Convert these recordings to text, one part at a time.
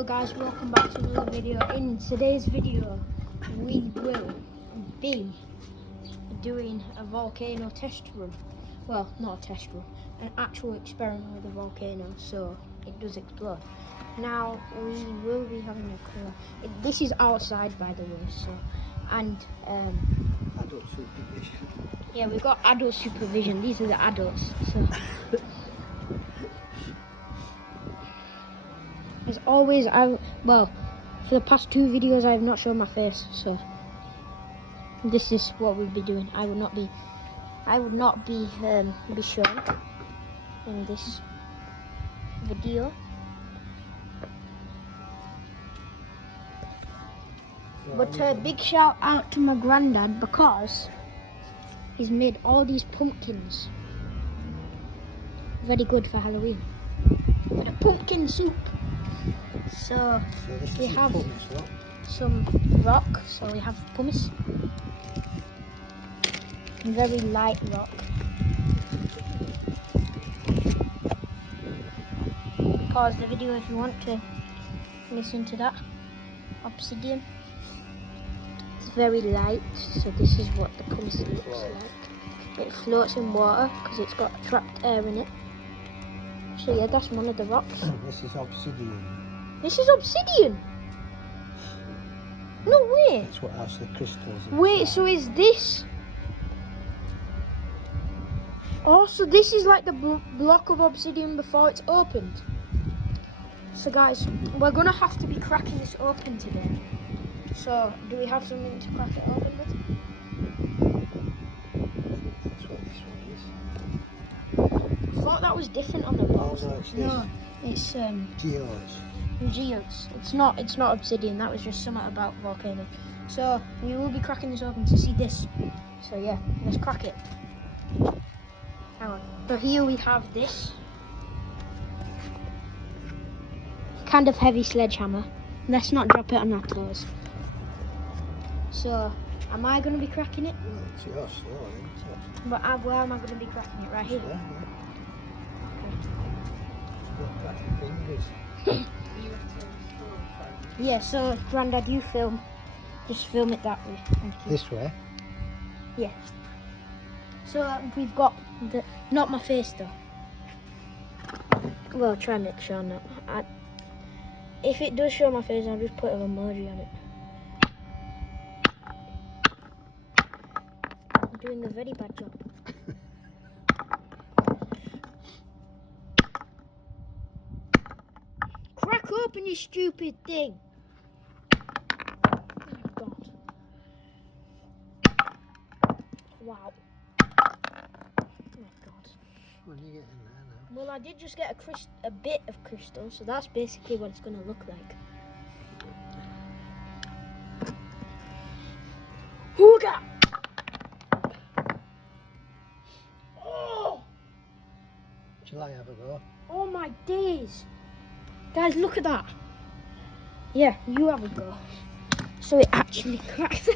Hello guys, welcome back to another video. In today's video we will be doing a volcano test run. Well, not a test run, an actual experiment with a volcano so it does explode. Now we will be having a this is outside by the way, so and adult supervision. yeah, we've got adult supervision. These are the adults, so as always, for the past two videos I have not shown my face, so this is what we'll be doing. I would not be shown in this video. But a big shout out to my granddad because he's made all these pumpkins. Very good for Halloween. For the pumpkin soup. So we have some rock, so we have pumice, very light rock. Pause the video if you want to listen to that. Obsidian, it's very light, so this is what the pumice looks like. It floats in water because it's got trapped air in it. So yeah, that's one of the rocks. This is obsidian. This is obsidian? No way. That's what has the crystals. Wait, so is this? Oh, so this is like the block of obsidian before it's opened. So guys, we're gonna have to be cracking this open today. So, do we have something to crack it open with? That's what this one is. I thought that was different on the box. Oh, no, it's No, it's geodes. It's not obsidian. That was just something about volcano. So we will be cracking this open to see this. So yeah, let's crack it. Hang on. So here we have this kind of heavy sledgehammer. Let's not drop it on our toes. So am I going to be cracking it? Well, it's yours, isn't it? But where am I going to be cracking it? Right here. Yeah. Don't crack your fingers. Yeah, so Grandad, you film. Just film it that way. Thank you. This way? Yeah. So we've got not my face though. Well, try and make sure not. If it does show my face, I'll just put an emoji on it. I'm doing a very bad job. Crack open, you stupid thing! Oh my god. Wow. Oh my god. What are you getting there now? Well, I did just get a bit of crystal, so that's basically what it's going to look like. Hooga! Oh! Shall I have a go? Oh my days! Guys, look at that. Yeah, you have a go. So it actually cracked.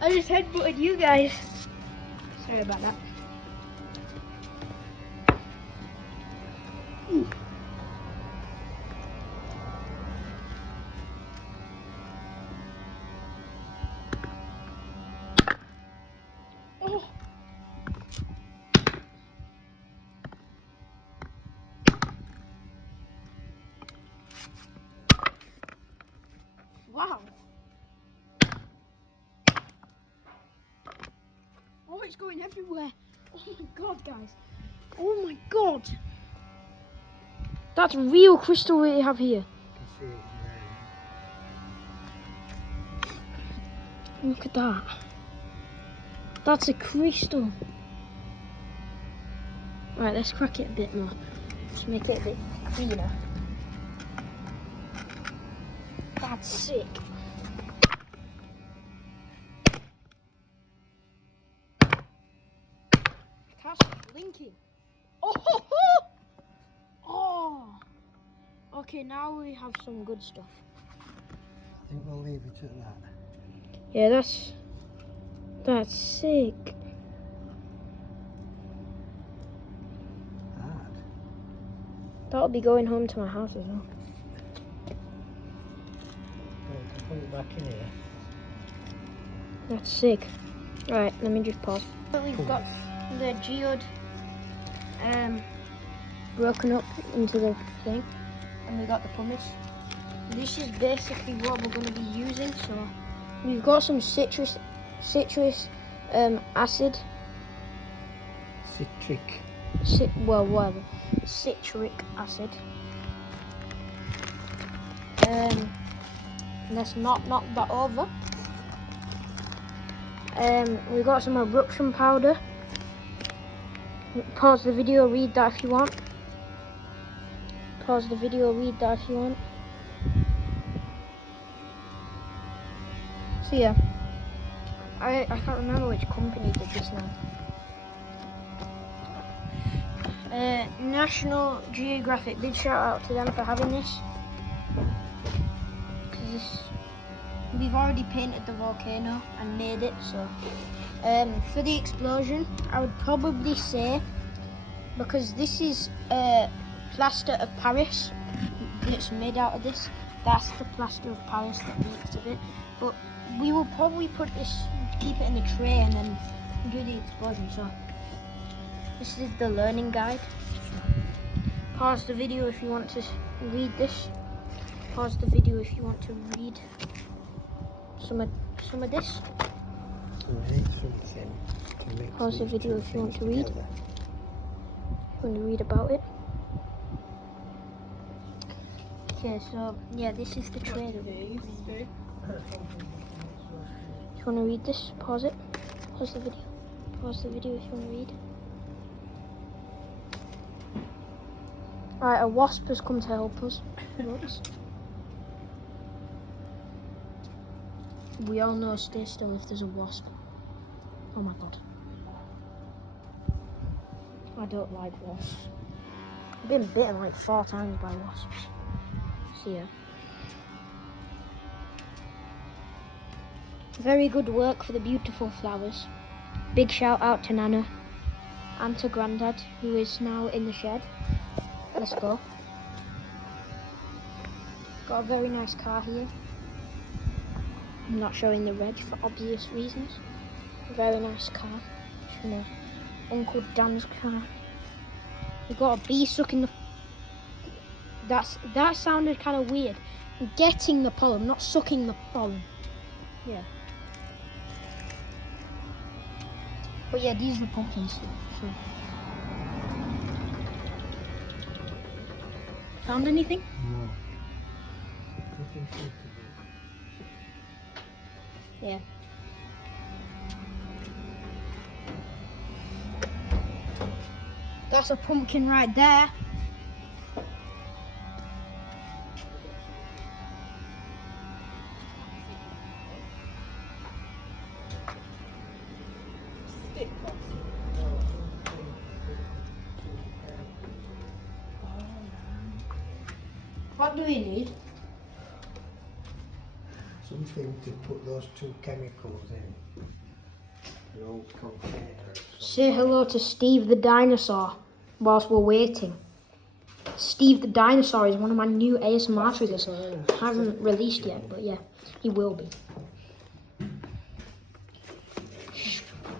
I just headbutted you guys. Sorry about that. Oh. Wow. Oh, it's going everywhere. Oh my god, guys. Oh my god. That's real crystal we have here. You can see it Look at that. That's a crystal. Right, let's crack it a bit more. Let's make it a bit cleaner. That's sick. That's blinking. Oh, ho, ho! Oh. Okay, now we have some good stuff. I think we'll leave it at that. Yeah, that's sick. Hard. That'll be going home to my house as well. back in here. That's sick. Right, let me just pause. We've got the geode broken up into the thing, and we got the pumice. This is basically what we're going to be using. So we've got some citrus acid. Citric. Whatever. Citric acid. Let's not knock that over. We've got some eruption powder. Pause the video, read that if you want. Pause the video, read that if you want. So yeah, I can't remember which company did this now. National Geographic, big shout out to them for having this. Because we've already painted the volcano and made it, so for the explosion, I would probably say, because this is plaster of Paris that's made out of this, that's the plaster of Paris that leaks a bit, but we will probably put this, keep it in a tray and then do the explosion. So this is the learning guide. Pause the video if you want to read this. Pause the video if you want to read some of this. Pause the video if you want to read. If you want to read about it. Okay, so yeah, this is the tray that we're using. If you want to read this, pause it. Pause the video. Pause the video if you want to read. Alright, a wasp has come to help us. We all know stay still if there's a wasp. Oh my god. I don't like wasps. I've been bitten like 4 times by wasps. So yeah. Very good work for the beautiful flowers. Big shout out to Nana and to Grandad, who is now in the shed. Let's go. Got a very nice car here. I'm not showing the reg for obvious reasons. Very nice car. It's from Uncle Dan's car. We got a bee sucking the... That sounded kind of weird. Getting the pollen, not sucking the pollen. Yeah. But yeah, these are the pumpkins. So. Found anything? No. Nothing seems to be. Yeah. That's a pumpkin right there. What do we need? Something to put those 2 chemicals in. An old container. Say hello to Steve the dinosaur whilst we're waiting. Steve the dinosaur is one of my new ASMR triggers. Hasn't released yet, but yeah, he will be.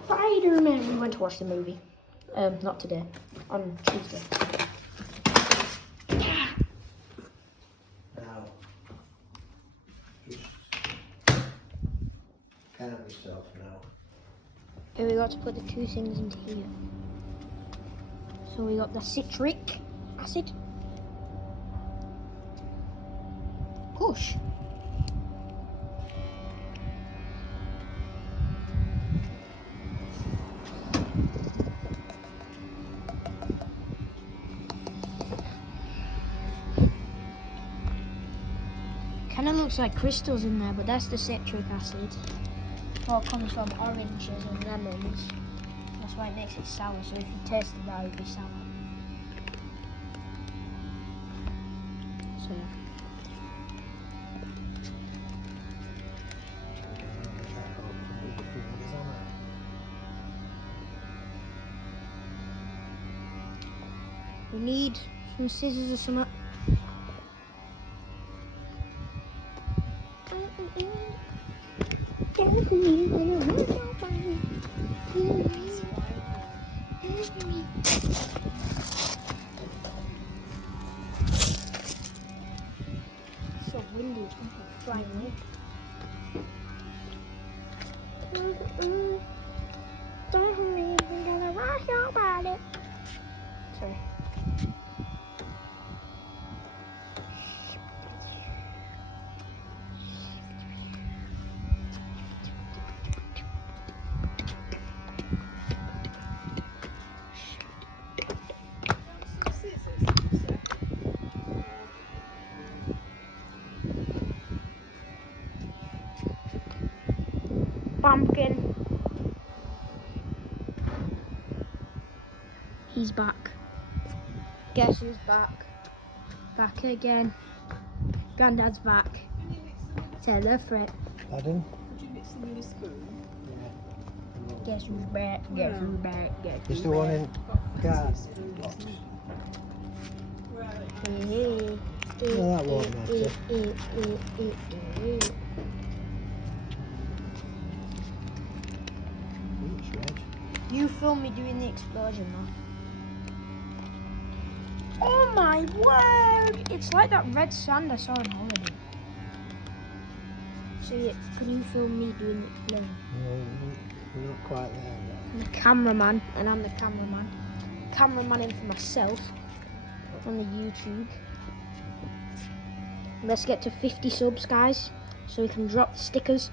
Spider-Man. We went to watch the movie. Not today. On Tuesday. Now, just calm yourself now. Okay, we got to put the 2 things into here. So we got the citric acid. Push. Kind of looks like crystals in there, but that's the citric acid. Well, it comes from oranges and lemons. That's why it makes it sour, so if you tasted that, it would be sour. So yeah. We need some scissors or something. So windy, flying away. Sorry. Pumpkin. He's back. Guess who's back? Back again. Granddad's back. Tell the fret. Pardon? Would you mix them in a spoon? Yeah. Guess who's back? Guess who's back? Guess Is who's the one in guard box? Right. No, that won't matter. It's red. You film me doing the explosion now. Oh my word! It's like that red sand I saw on holiday. So yeah, can you film me doing the explosion? No, we're not quite there yet. I'm the cameraman, and I'm the cameraman. Cameramanning for myself on the YouTube. Let's get to 50 subs, guys, so we can drop the stickers.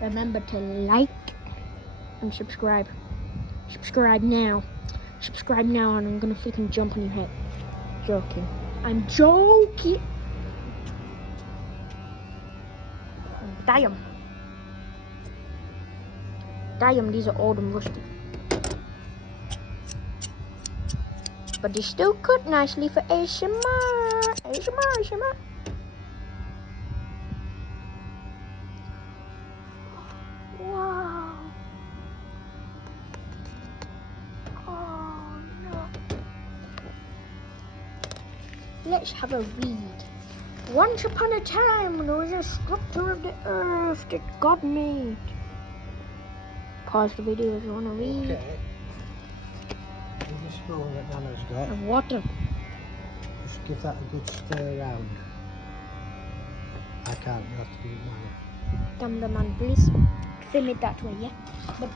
Remember to like and subscribe. Subscribe now. Subscribe now, and I'm gonna freaking jump on your head. Joking. I'm joking. Damn. Damn, these are old and rusty. But they still cut nicely for ASMR. ASMR. Wow. Oh no. Let's have a read. Once upon a time, there was a structure of the earth that God made. Pause the video if you want to read. Okay. With the spoon that Nana's got, And water. just give that a good stir round. I can't, you have to do it now. Cameraman, please. Film it that way, yeah? But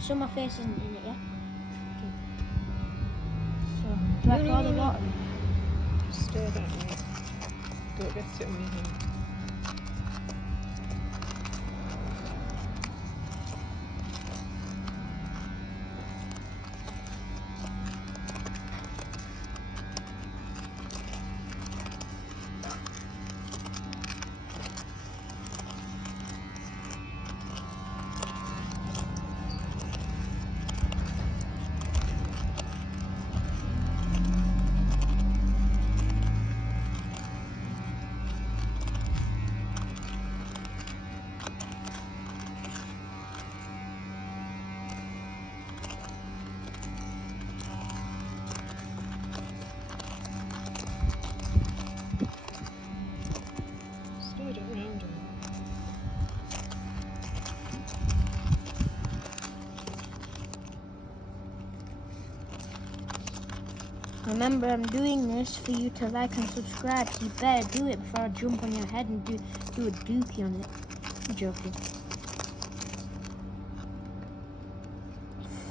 so my face isn't in it, yeah? Okay. So, do I pour the water in? Stir that way. Don't get it on your hand. Stir it around. Remember, I'm doing this for you to like and subscribe, so you better do it before I jump on your head and do a dookie on it. I'm joking.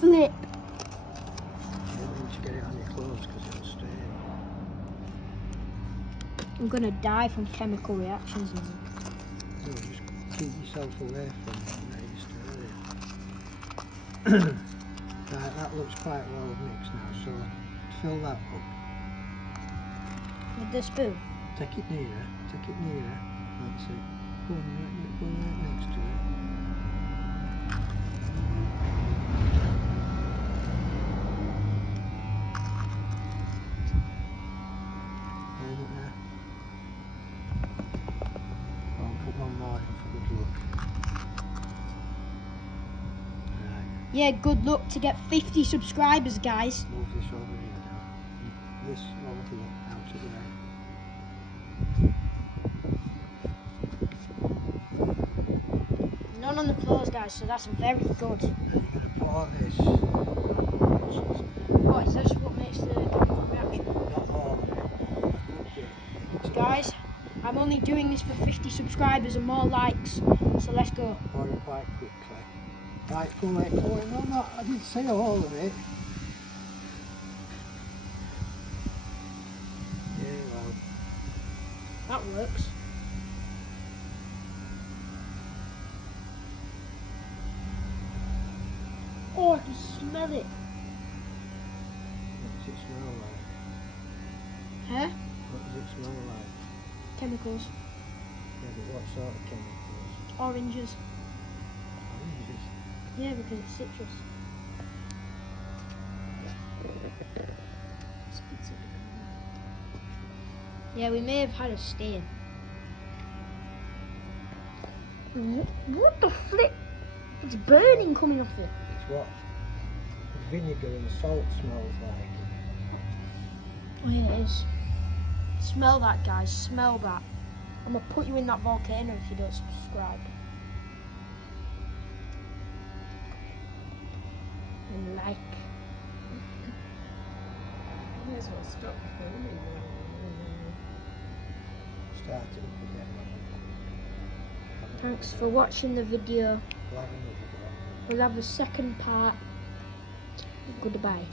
Flip. You don't need to get it on your clothes because it'll stain. I'm gonna die from chemical reactions now. No, just keep yourself away from where you stir it. Right, that looks quite well mixed now, so fill that up. With the spoon. Take it nearer, that's it. Go right next to it. Hold it there. I'll put one more in for good luck. Right, Yeah, good luck to get 50 subscribers, guys. move this over here now. This over out of the way. None on the clothes, guys, so that's very good. You're going to pour this, Oh, is this what makes the chemical reaction? not all of it. Okay. So guys, I'm only doing this for 50 subscribers and more likes, so let's go. Pour it quite quickly. Right, pull it. Oh, no, no, I didn't say all of it. Yeah, well. That works. Oh, I can smell it. What does it smell like? Huh? What does it smell like? Chemicals. Yeah, but what sort of chemicals? Oranges. Oranges. Yeah, because it's citrus. Yeah, we may have had a stain. What the flip? It's burning coming off it. It's what vinegar and salt smells like. Oh yeah, it is. Smell that, guys. Smell that. I'm gonna put you in that volcano if you don't subscribe. And like. May as well stop filming now. Started again. Thanks for watching the video. We'll have another go. We'll have a second part. Goodbye.